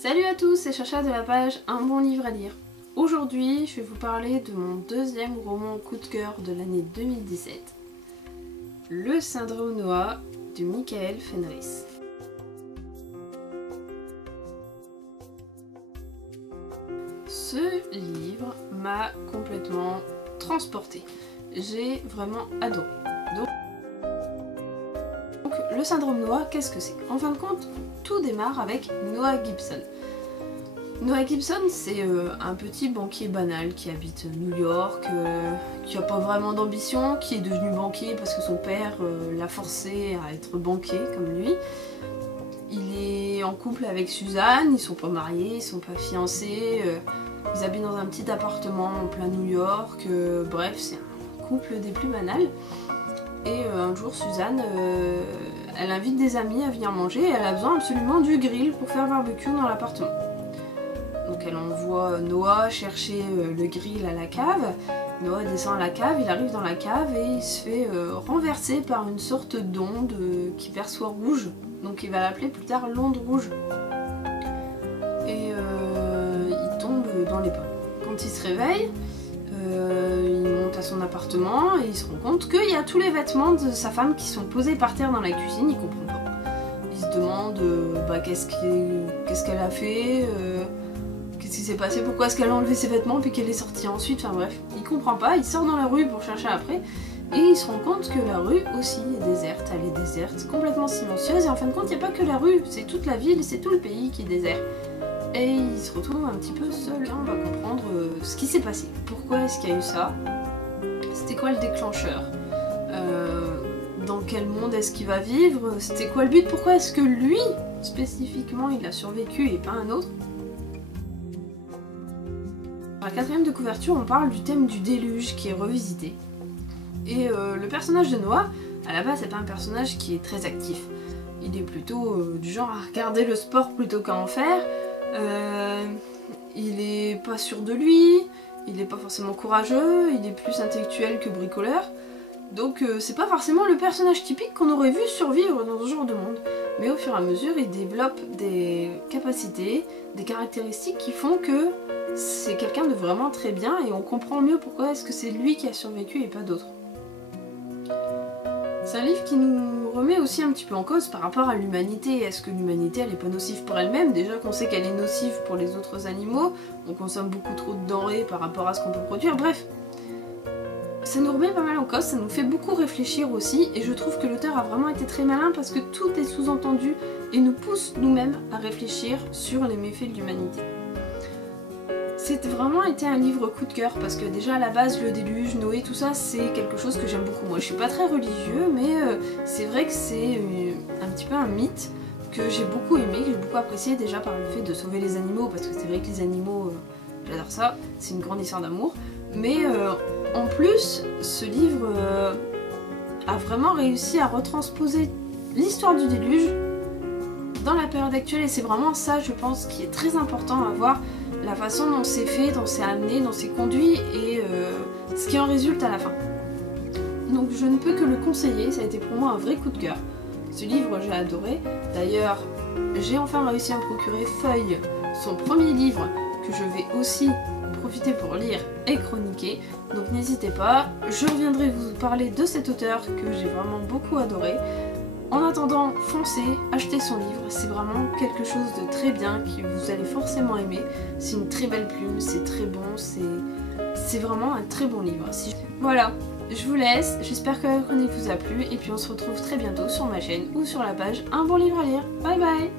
Salut à tous, c'est Chacha de la page Un bon livre à lire. Aujourd'hui, je vais vous parler de mon deuxième roman coup de cœur de l'année 2017, Le syndrome Noah de Michael Fenris. Ce livre m'a complètement transportée. J'ai vraiment adoré. Donc, le syndrome Noah, qu'est-ce que c'est? En fin de compte, tout démarre avec Noah Gibson. Noah Gibson, c'est un petit banquier banal qui habite New York, qui n'a pas vraiment d'ambition, qui est devenu banquier parce que son père l'a forcé à être banquier comme lui. Il est en couple avec Suzanne, ils sont pas mariés, ils sont pas fiancés, ils habitent dans un petit appartement en plein New York, bref, c'est un couple des plus banals. Et un jour, Suzanne, elle invite des amis à venir manger et elle a besoin absolument du grill pour faire barbecue dans l'appartement. Donc elle envoie Noah chercher le grill à la cave. Noah descend à la cave, il arrive dans la cave et il se fait renverser par une sorte d'onde qui perçoit rouge. Donc il va l'appeler plus tard l'onde rouge. Et il tombe dans les pommes. Quand il se réveille, il monte à son appartement et il se rend compte qu'il y a tous les vêtements de sa femme qui sont posés par terre dans la cuisine, il comprend pas. Il se demande qu'est-ce qu'elle a fait, qu'est-ce qui s'est passé, pourquoi est-ce qu'elle a enlevé ses vêtements puis qu'elle est sortie ensuite, enfin bref, il comprend pas, il sort dans la rue pour chercher après et il se rend compte que la rue aussi est déserte, elle est déserte, complètement silencieuse et en fin de compte il n'y a pas que la rue, c'est toute la ville, c'est tout le pays qui est désert. Et il se retrouve un petit peu seul. Là, on va comprendre ce qui s'est passé. Pourquoi est-ce qu'il y a eu ça? C'était quoi le déclencheur? Dans quel monde est-ce qu'il va vivre? C'était quoi le but? Pourquoi est-ce que lui, spécifiquement, il a survécu et pas un autre? Dans la quatrième de couverture, on parle du thème du déluge qui est revisité. Et le personnage de Noah, à la base, c'est pas un personnage qui est très actif. Il est plutôt du genre à regarder le sport plutôt qu'à en faire. Il est pas sûr de lui, il est pas forcément courageux, il est plus intellectuel que bricoleur. Donc c'est pas forcément le personnage typique qu'on aurait vu survivre dans ce genre de monde. Mais au fur et à mesure, il développe des capacités, des caractéristiques qui font que c'est quelqu'un de vraiment très bien et on comprend mieux pourquoi est-ce que c'est lui qui a survécu et pas d'autres. C'est un livre qui nous remet aussi un petit peu en cause par rapport à l'humanité. Est-ce que l'humanité elle est pas nocive pour elle-même? Déjà qu'on sait qu'elle est nocive pour les autres animaux, on consomme beaucoup trop de denrées par rapport à ce qu'on peut produire, bref. Ça nous remet pas mal en cause, ça nous fait beaucoup réfléchir aussi, et je trouve que l'auteur a vraiment été très malin parce que tout est sous-entendu et nous pousse nous-mêmes à réfléchir sur les méfaits de l'humanité. C'est vraiment été un livre coup de cœur parce que déjà à la base le déluge, Noé, tout ça c'est quelque chose que j'aime beaucoup. Moi je suis pas très religieux mais c'est vrai que c'est un petit peu un mythe que j'ai beaucoup aimé, que j'ai beaucoup apprécié déjà par le fait de sauver les animaux parce que c'est vrai que les animaux, j'adore ça, c'est une grande histoire d'amour. Mais en plus ce livre a vraiment réussi à retransposer l'histoire du déluge dans la période actuelle et c'est vraiment ça je pense qui est très important à voir. La façon dont c'est fait, dont c'est amené, dont c'est conduit et ce qui en résulte à la fin. Donc je ne peux que le conseiller, ça a été pour moi un vrai coup de cœur. Ce livre j'ai adoré, d'ailleurs j'ai enfin réussi à me procurer Feuille, son premier livre que je vais aussi profiter pour lire et chroniquer. Donc n'hésitez pas, je reviendrai vous parler de cet auteur que j'ai vraiment beaucoup adoré. En attendant, foncez, achetez son livre, c'est vraiment quelque chose de très bien que vous allez forcément aimer. C'est une très belle plume, c'est très bon, c'est vraiment un très bon livre. Voilà, je vous laisse, j'espère que la chronique vous a plu et puis on se retrouve très bientôt sur ma chaîne ou sur la page Un bon livre à lire. Bye bye!